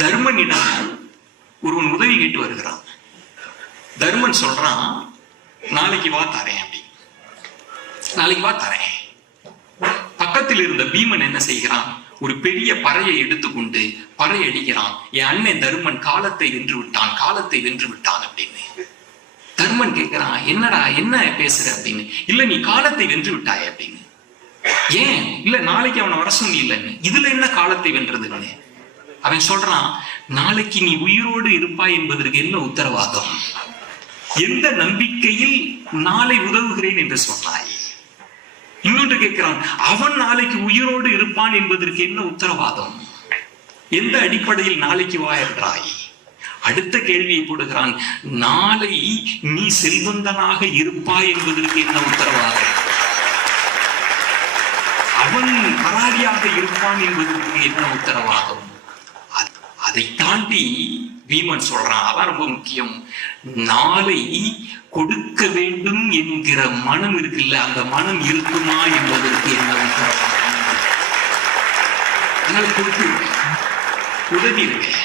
தர்மனிடம் ஒருவன் உதவி கேட்டு வருகிறான். தர்மன் சொல்றான், நாளைக்கு வா தரேன் அப்படி. நாளைக்கு வா தரேன். பக்கத்தில் இருந்த பீமன் என்ன செய்கிறான்? ஒரு பெரிய பறையை எடுத்துக்கொண்டு பறை அடிக்கிறான். என் அண்ணன் தர்மன் காலத்தை வென்று விட்டான், காலத்தை வென்று விட்டான் அப்படின்னு. தர்மன் கேட்கிறான், என்னடா என்ன பேசுற அப்படின்னு. இல்ல நீ காலத்தை வென்று விட்டாய் அப்படின்னு. ஏன்? இல்ல நாளைக்கு அவனை வர சொன்னி இல்லைன்னு. இதுல என்ன காலத்தை வென்றதுன்னு அவன் சொல்றான், நாளைக்கு நீ உயிரோடு இருப்பாய் என்பதற்கு என்ன உத்தரவாதம்? எந்த நம்பிக்கையில் நாளை உதவுகிறேன் என்று சொன்னாய்? இன்னொன்று கேட்கிறான், அவன் நாளைக்கு உயிரோடு இருப்பான் என்பதற்கு என்ன உத்தரவாதம்? எந்த அடிப்படையில் நாளைக்கு வா என்றாய்? அடுத்த கேள்வியை போடுகிறான், நாளை நீ செல்வந்தனாக இருப்பாய் என்பதற்கு என்ன உத்தரவாதம்? அவன் பராரியாக இருப்பான் என்பதற்கு என்ன உத்தரவாதம்? அதை தாண்டி பீமன் சொல்றான், அதான் ரொம்ப முக்கியம். நாளை கொடுக்க வேண்டும் என்கிற மனம் இருக்குல்ல, அந்த மனம் இருக்குமா என்பதற்கு என்ன உத்தரவாதம்? அதனால கொடுத்து உதவி இருக்கேன்.